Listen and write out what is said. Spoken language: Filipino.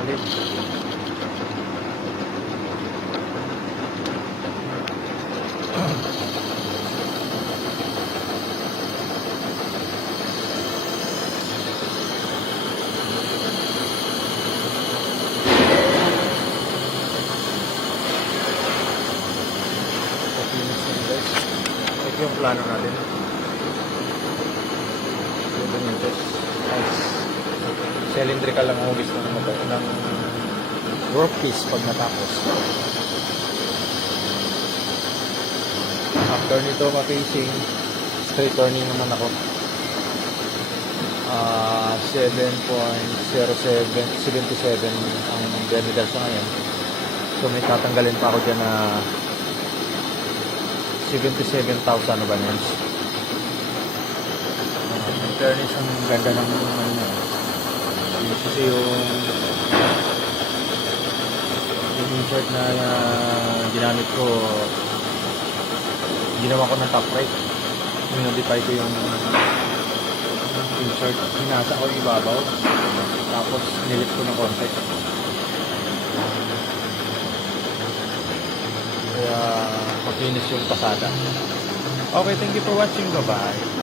sa lid. Ito yung plano natin. Ito yung test. Nice. Cylindrical lang ang hugis ng workpiece pag natapos. After nito ma-facing, straight turning naman ako. 7.77 ang diameter sa ngayon. So may tatanggalin pa ako dyan na 77,000 na ba yan? In fairness, ang ganda ng kasi yung insert na ginamit ko, ginawa ko ng top right. Minodify ko yung insert, hinasa ko yung ibabaw, tapos nilip ko ng konti. Kaya makinis yung pasada. Okay, thank you for watching. Bye bye.